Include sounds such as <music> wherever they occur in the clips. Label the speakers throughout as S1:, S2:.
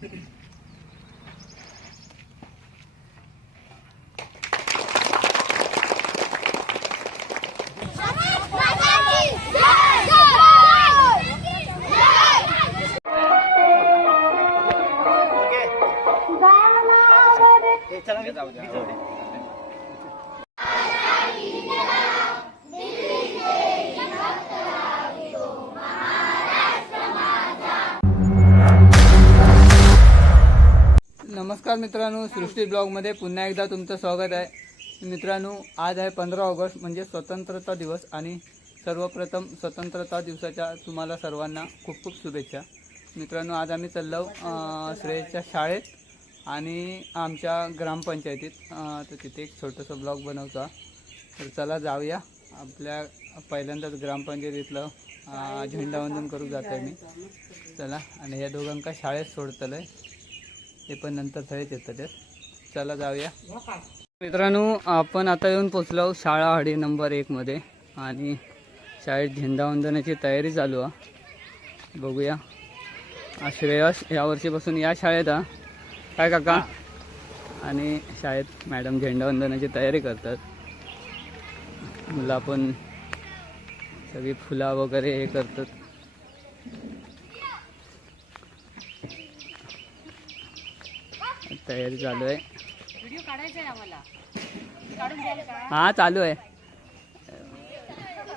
S1: Thank <clears throat> you. नमस्कार मित्रांनो सृष्टी ब्लॉगमध्ये पुन्हा एकदा तुमचं स्वागत आहे. मित्रांनो आज आहे पंधरा ऑगस्ट म्हणजे स्वतंत्रता दिवस आणि सर्वप्रथम स्वतंत्रता दिवसाच्या तुम्हाला सर्वांना खूप खूप शुभेच्छा. मित्रांनो आज आम्ही चाललो श्रेयच्या शाळेत आणि आमच्या ग्रामपंचायतीत. तर तिथे एक छोटंसं ब्लॉग बनवचा तर चला जाऊया. आपल्या पहिल्यांदाच ग्रामपंचायतीतलं झेंडावंदन करू जात आहे मी. चला आणि या दोघांका शाळेत सोडतलं आहे ते पण नंतर थळेच येतं ते. चला जाऊया. मित्रांनो आपण आता येऊन पोचलो शाळा हडी नंबर एकमध्ये आणि शाळेत झेंडावंदनाची तयारी चालू आहे. बघूया. श्रेयस या वर्षीपासून या शाळेत हा. काय काका? आणि शाळेत मॅडम झेंडावंदनाची तयारी करतात. मुलं पण सगळी फुला वगैरे हे करतात. तयारी चालू आहे.
S2: व्हिडिओ काढायचा आहे आम्हाला. काढून द्याल का?
S1: हा चालू आहे.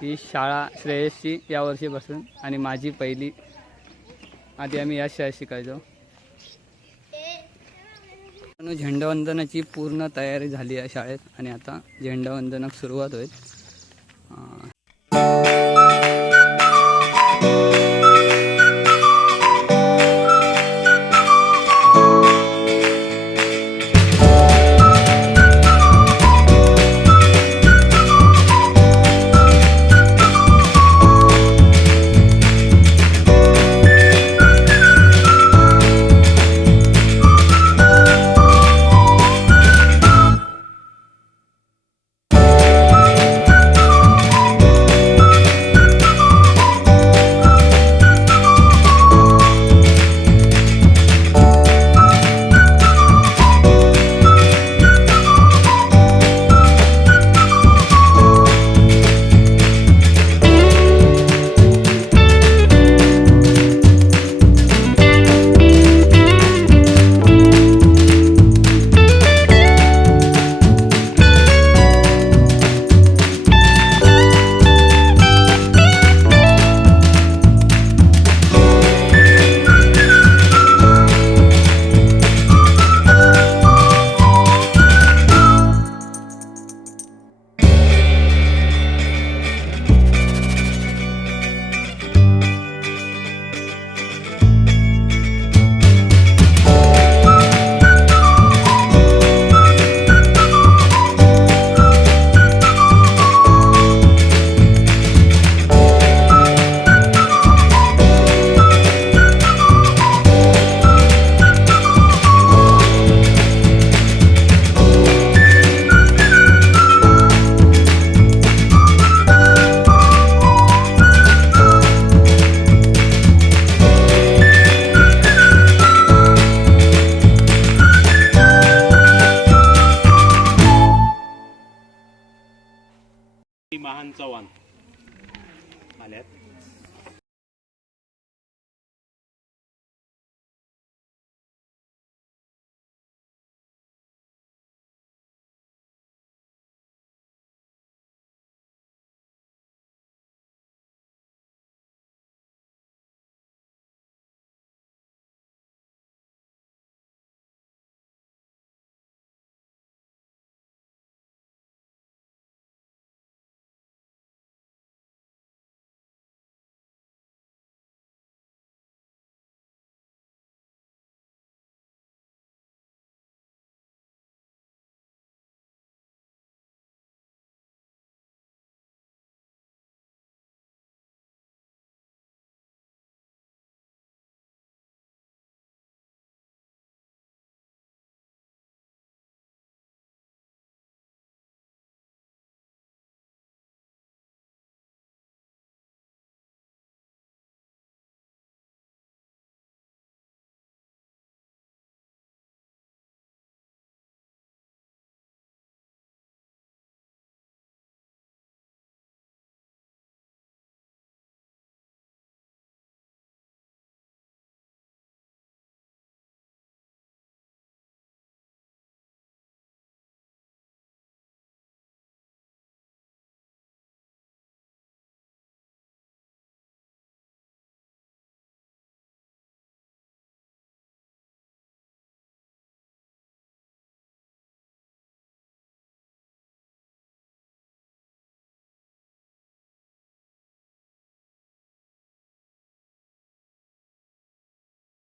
S1: ही शाळा श्रेयसची या वर्षीपासून आणि माझी पहिली. आधी आम्ही याच शाळेत शिकायचो. झेंडावंदनाची पूर्ण तयारी झाली आहे शाळेत आणि आता झेंडावंदनाक सुरुवात होईल.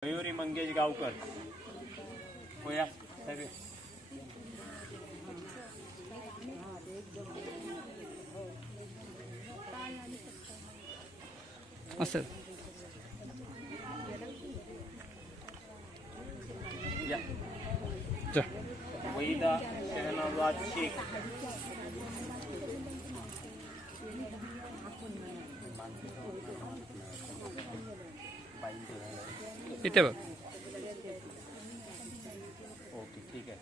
S3: मयुरी मंगेश गावकर. होया सगळे.
S1: असं.
S3: या.
S1: जा.
S3: वैदा शहनावाज शेख.
S1: इथे बघ.
S3: ओके ठीक आहे.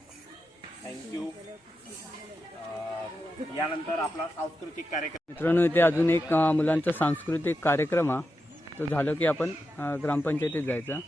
S3: थँक्यू यानंतर आपला सांस्कृतिक कार्यक्रम.
S1: मित्रांनो इथे अजून एक मुलांचा सांस्कृतिक कार्यक्रम हा तो झालं की आपण ग्रामपंचायतीत जायचं.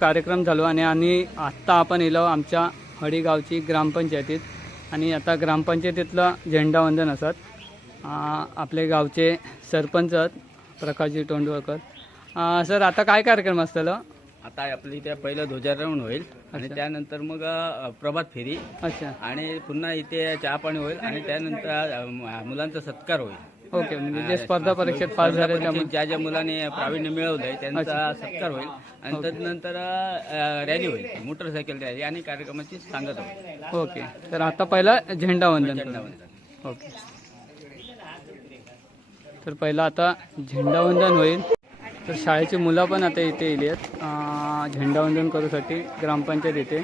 S1: कार्यक्रम झालो आणि आणि आत्ता आपण येलो आमच्या हडीगावची ग्रामपंचायतीत. आणि आता ग्रामपंचायतीतलं झेंडावंदन असत. आपले गावचे सरपंच आहेत, प्रकाशजी तोंडवळकर. सर आता काय कार्यक्रम असतलो?
S4: आता आपल्या इथे पहिलं ध्वजारोहण होईल आणि. त्यानंतर मग प्रभात फेरी.
S1: अच्छा.
S4: आणि पुन्हा इथे चहा पाणी होईल आणि त्यानंतर मुलांचा सत्कार होईल.
S1: ओके म्हणजे जे स्पर्धा परीक्षेत पास झाले त्यामुळे
S4: ज्या ज्या मुलांनी प्रावीण्य मिळवलंय त्यांचा सत्कार होईल. आणि त्यानंतर रॅली होईल मोटरसायकल रॅली आणि कार्यक्रमाची सांगत होईल.
S1: ओके. तर आता पहिला झेंडावंदन. ओके. तर पहिला आता झेंडावंदन होईल. तर शाळेची मुलं पण आता इथे येली आहेत. झेंडावंदन करूसाठी ग्रामपंचायत इथे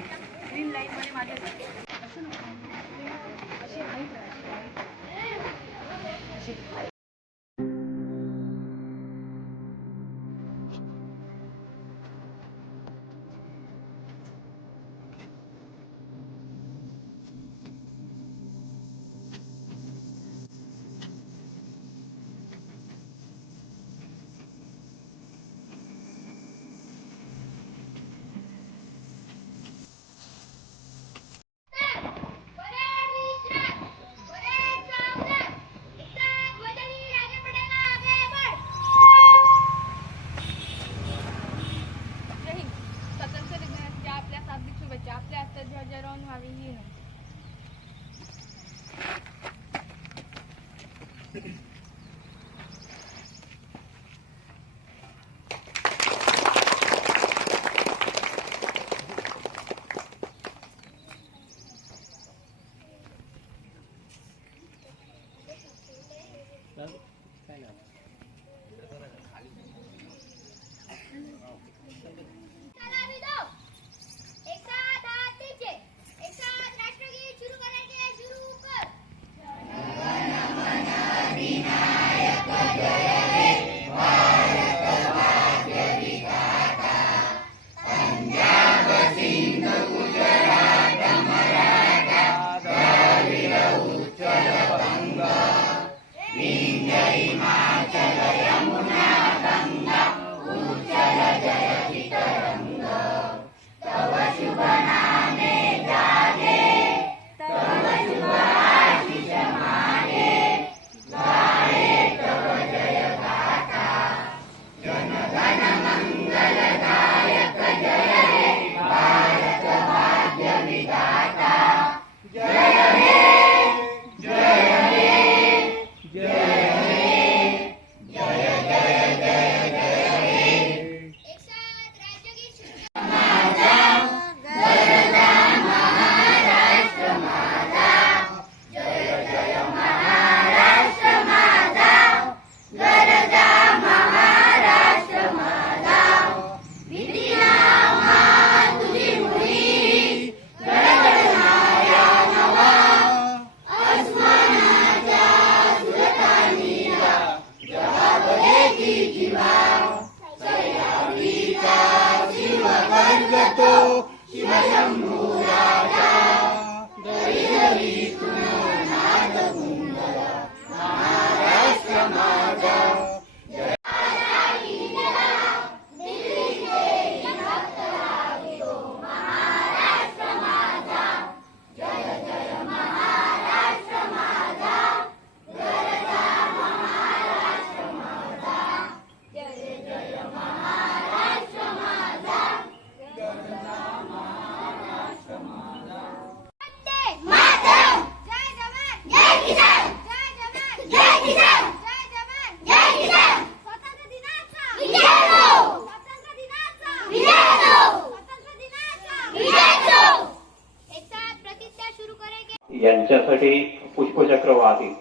S5: यांच्यासाठी पुष्पचक्र वाहतील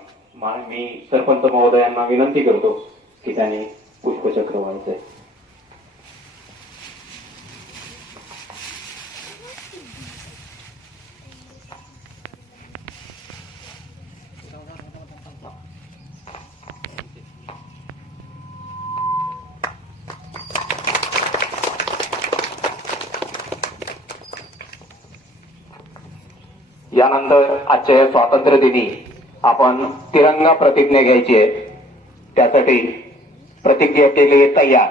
S5: मी सरपंच महोदयांना विनंती करतो की त्यांनी पुष्पचक्र व्हायचंय आजच्या या स्वातंत्र्य दिनी आपण तिरंगा प्रतिज्ञा घ्यायची आहे. त्यासाठी प्रतिज्ञा केली तयार.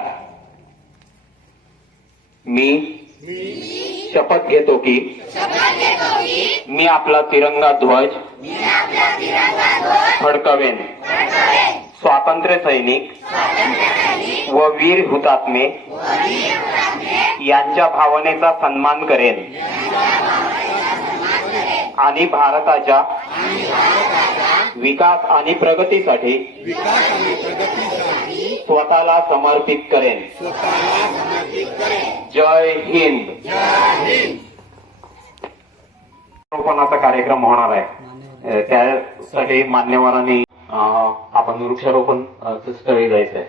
S5: मी शपथ घेतो की मी आपला तिरंगा ध्वज फडकवेन. स्वातंत्र्य सैनिक व वीर हुतात्मे यांच्या भावनेचा सन्मान करेन. आणि भारताच्या विकास आणि प्रगतीसाठी स्वतःला समर्पित करेन. जय हिंद. वृक्षारोपणाचा कार्यक्रम होणार आहे. त्यासाठी मान्यवरांनी आपण वृक्षारोपण स्थळी जायचंय.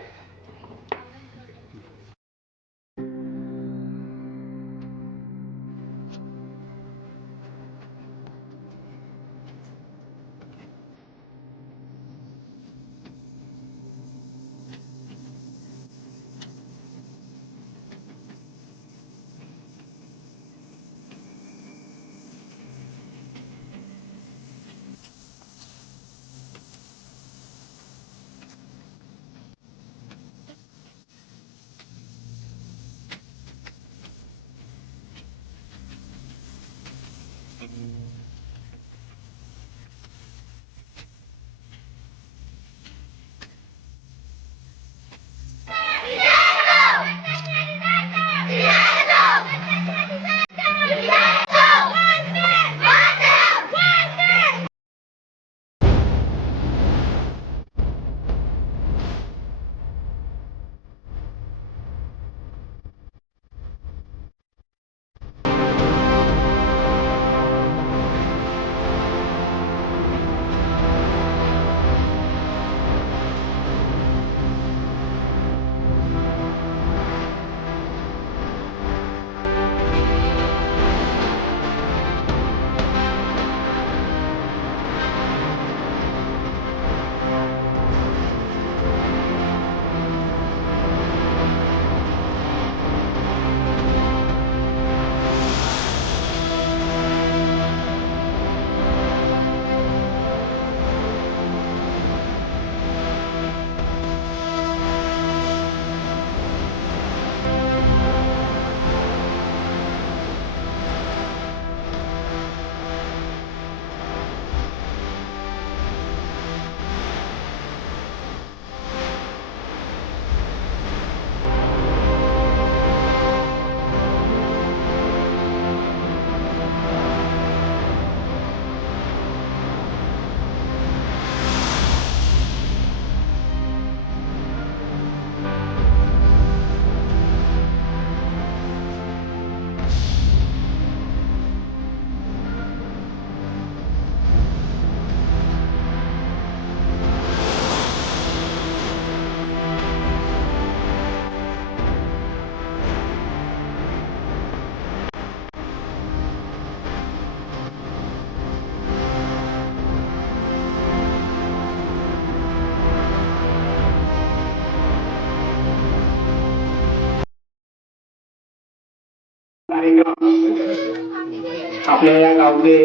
S5: आपल्या या गावचे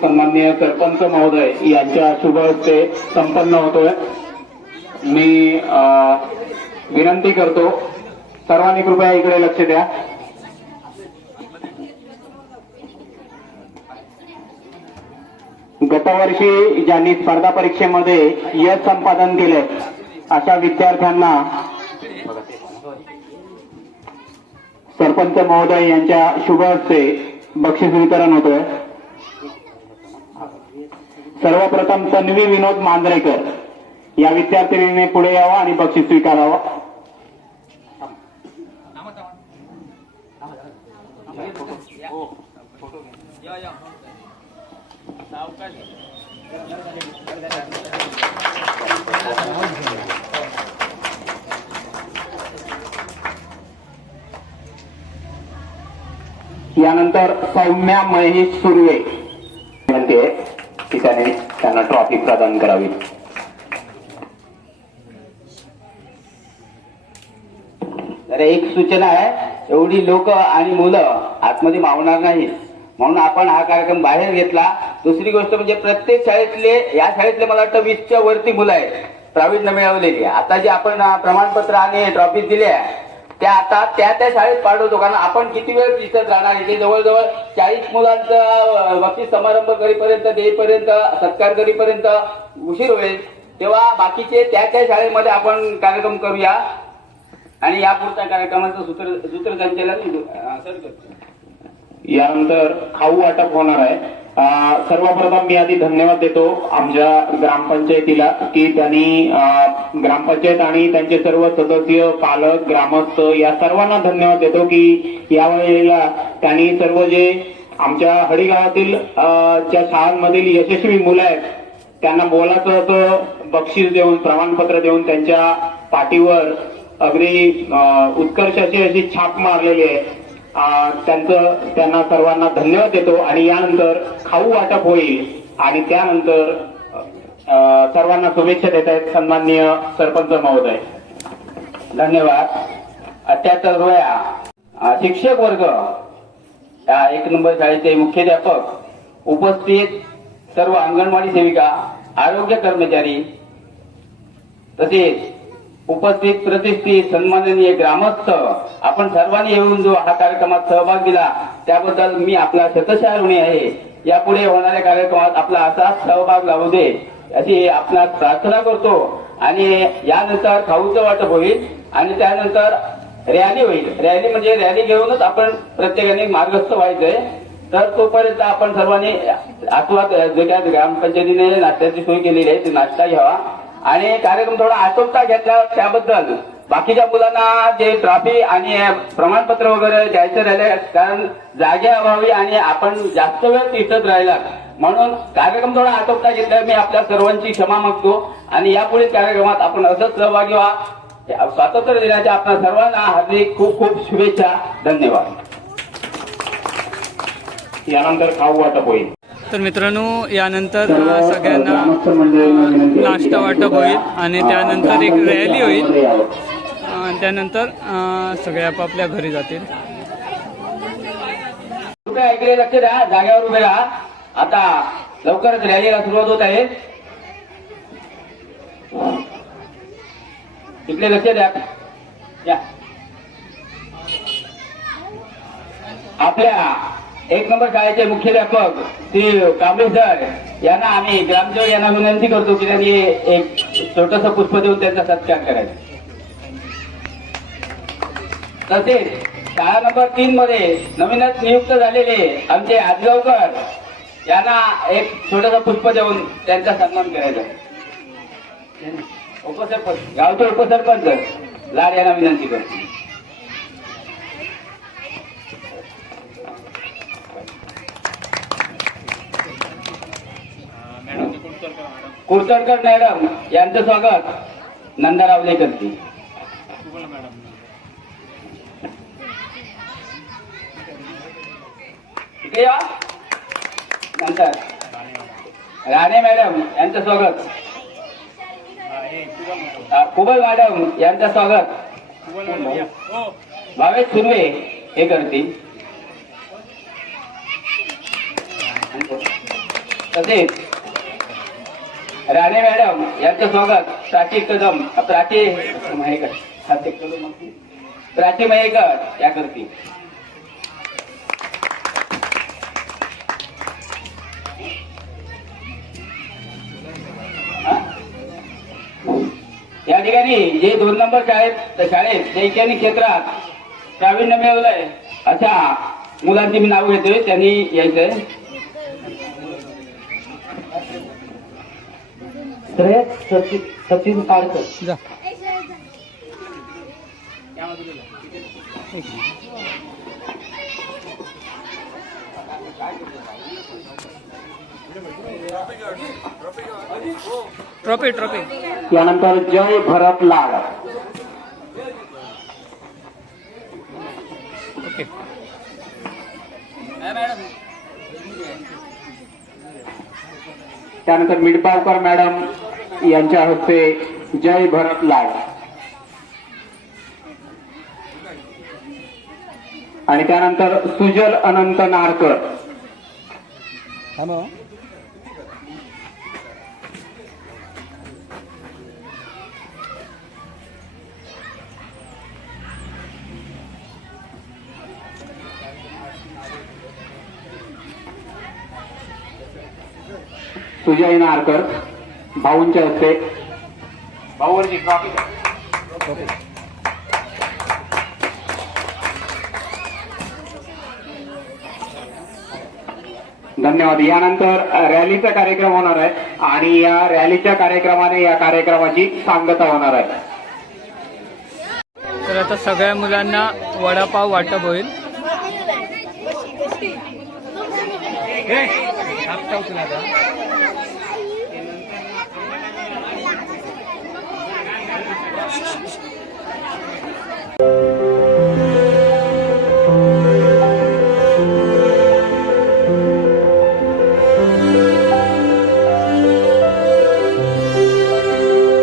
S5: सन्माननीय सरपंच महोदय यांच्या शुभ हस्ते संपन्न होतोय. मी विनंती करतो सर्वांनी कृपया इकडे लक्ष द्या. गतवर्षी ज्यांनी स्पर्धा परीक्षेमध्ये यश संपादन केले अशा विद्यार्थ्यांना सरपंच महोदय यांच्या शुभ हस्ते बक्षीस वितरण होतोय. सर्वप्रथम तन्वी विनोद मांजरेकर. या विद्यार्थिनीने पुढे यावं आणि बक्षीस स्वीकारावं.
S6: या
S5: यानंतर सौम्या महेश सुर्वे. विनंती आहे की त्याने त्यांना ट्रॉफी प्रदान करावी.
S4: तर एक सूचना आहे एवढी लोक आणि मुलं आतमध्ये मावणार नाही. म्हणून आपण हा कार्यक्रम बाहेर घेतला. दुसरी गोष्ट म्हणजे प्रत्येक शाळेतले या शाळेतले मला वाटतं वीसच्या वरती मुलं आहेत. प्रावीण्य मिळवलेली आता जे आपण प्रमाणपत्र आणि ट्रॉफी दिल्या त्या आता त्या त्या शाळेत पाठवतो कारण आपण किती वेळ दिसत राहणार? इथे जवळजवळ चाळीस मुलांचा अं, बक्षीस समारंभ करीपर्यंत देईपर्यंत सत्कार करीपर्यंत उशीर होईल. तेव्हा बाकीचे त्या त्या शाळेमध्ये आपण कार्यक्रम करूया. आणि यापुढच्या कार्यक्रमाचं सूत्र सूत्रसंचालन
S5: यानंतर खाऊ वाटप होणार आहे. सर्वप्रथम मी आधी धन्यवाद देतो आमच्या ग्रामपंचायतीला की त्यांनी ग्रामपंचायत आणि त्यांचे सर्व सदस्य पालक ग्रामस्थ या सर्वांना धन्यवाद देतो की यावेळेला त्यांनी सर्व जे आमच्या हडीगावातील ज्या शाळांमधील यशस्वी मुलं आहेत त्यांना बोलाचं असं बक्षीस देऊन प्रमाणपत्र देऊन त्यांच्या पाठीवर अगदी अं, उत्कर्ष अशी अशी छाप मारलेली आहे. त्यांचं त्यांना सर्वांना धन्यवाद देतो आणि यानंतर खाऊ वाटप होईल आणि त्यानंतर अं, सर्वांना शुभेच्छा देत आहेत सन्माननीय सरपंच महोदय.
S4: धन्यवाद. अठ्याहत्तर वया शिक्षक वर्ग. या एक नंबर शाळेचे मुख्याध्यापक. उपस्थित सर्व अंगणवाडी सेविका आरोग्य कर्मचारी तसेच उपस्थित प्रतिष्ठित सन्माननीय ग्रामस्थ आपण सर्वांनी येऊन जो हा कार्यक्रमात सहभाग दिला त्याबद्दल मी आपला शतशः ऋणी आहे. यापुढे होणाऱ्या कार्यक्रमात आपला असाच सहभाग लावू दे अशी आपला प्रार्थना करतो. आणि यानंतर खाऊचं वाटप होईल आणि त्यानंतर रॅली होईल. रॅली म्हणजे रॅली घेऊनच आपण प्रत्येकाने मार्गस्थ व्हायचंय. तर तोपर्यंत आपण सर्वांनी आस्वाद जे काय ग्रामपंचायतीने नाश्त्याची सोय केलेली आहे ती नाश्ता घ्यावा. आणि कार्यक्रम थोडा आटोपता घेतला त्याबद्दल. बाकीच्या मुलांना जे ट्रॉफी आणि प्रमाणपत्र वगैरे द्यायचं राहिले कारण जागे अभावी आणि आपण जास्त वेळ तिथंच राहिला म्हणून कार्यक्रम थोडा आटोपता घेतला मी आपल्या सर्वांची क्षमा मागतो. आणि यापुढील कार्यक्रमात आपण असंच सहभागी व्हा. स्वातंत्र्य दिनाच्या आपल्या सर्वांना हार्दिक खूप खूप शुभेच्छा. धन्यवाद.
S5: यानंतर खाऊ वाटप होईल.
S1: तर मित्रांनो यानंतर सगळ्यांना नाश्ता वाटप होईल आणि त्यानंतर एक रॅली होईल. त्यानंतर सगळे आपापल्या घरी जातील.
S4: ऐकले लक्ष द्या जागेवर उभे राहा. आता लवकरच रॅलीला सुरुवात होत आहे. इकडे लक्ष द्या. आपल्या एक नंबर शाळेचे मुख्याध्यापक श्री कांबळे सर यांना आम्ही ग्रामसेवक यांना विनंती करतो की त्यांनी एक छोटस पुष्प देऊन त्यांचा सत्कार करायचा. तसेच शाळा नंबर तीन मध्ये नवीनच नियुक्त झालेले आमचे आजगावकर यांना एक छोटस पुष्प देऊन त्यांचा सन्मान करायचा. उपसरपंच गावचे उपसरपंच लाड यांना विनंती करतो.
S3: करा मॅडम
S4: यांचं स्वागत नंदा करते. नंतर. राणे मॅडम यांचं स्वागत.
S3: कुबल मॅडम
S4: यांचं स्वागत. भावेश सुर्वे हे करतील. तसेच राणे मॅडम यांचं स्वागत. प्राची कदम प्राची महेकर. हा, ते कदम प्राची महेकर या करतील. या ठिकाणी जे दोन नंबर शाळेत शाळेत शैक्षणिक क्षेत्रात प्रावीण्य मिळवलंय अशा मुलांची मी नाव घेतोय त्यांनी यायचंय. सचिन काळकर.
S1: जा. Trophy trophy.
S5: यानंतर जय भरत
S1: ओके.
S5: त्यानंतर मिडपावकर मॅडम. यांच्या हस्ते जय भरत लाड. आणि त्यानंतर सुजल अनंत नारकर. सुजय नारकर. भाऊंच्या हस्ते भाऊवरची ट्रॉफी धन्यवाद. यानंतर रॅलीचा कार्यक्रम होणार आहे आणि या रॅलीच्या कार्यक्रमाने या कार्यक्रमाची सांगता होणार आहे.
S1: तर आता सगळ्या मुलांना वडापाव वाटप होईल.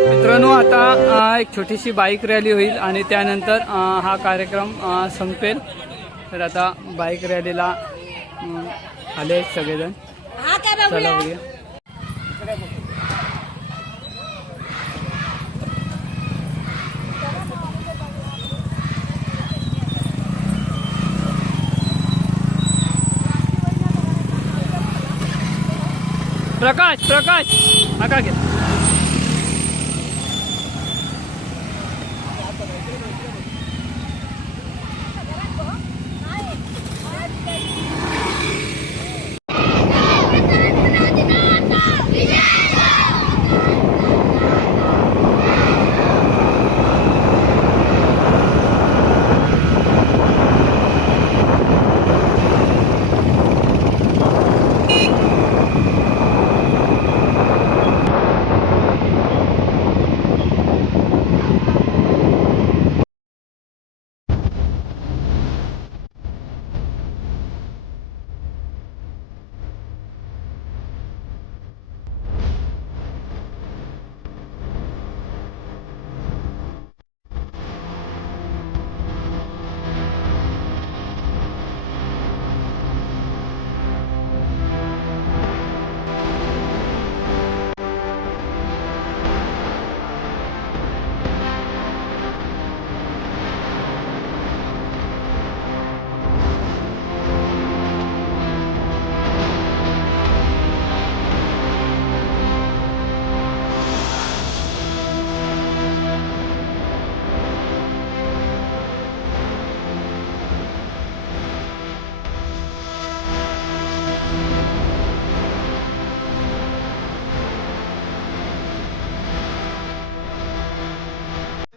S1: मित्रांनो आता एक छोटीशी बाईक रॅली होईल आणि त्यानंतर हा कार्यक्रम संपेल. तर आता बाईक रॅलीला आले सगळेजण. चला बघूया. Прогать, прогать! Акакин!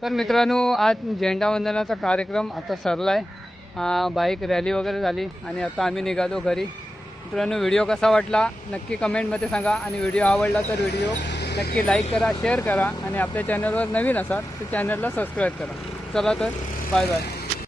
S1: तर मित्रांनो आज झेंडावंदनाचा कार्यक्रम आता सरला आहे बाईक रॅली वगैरे झाली आणि आता आम्ही निघालो घरी. मित्रांनो व्हिडिओ कसा वाटला नक्की कमेंटमध्ये सांगा आणि व्हिडिओ आवडला तर व्हिडिओ नक्की लाईक करा शेअर करा आणि आपल्या चॅनलवर नवीन असाल तर चॅनलला सबस्क्राईब करा. चला तर बाय बाय.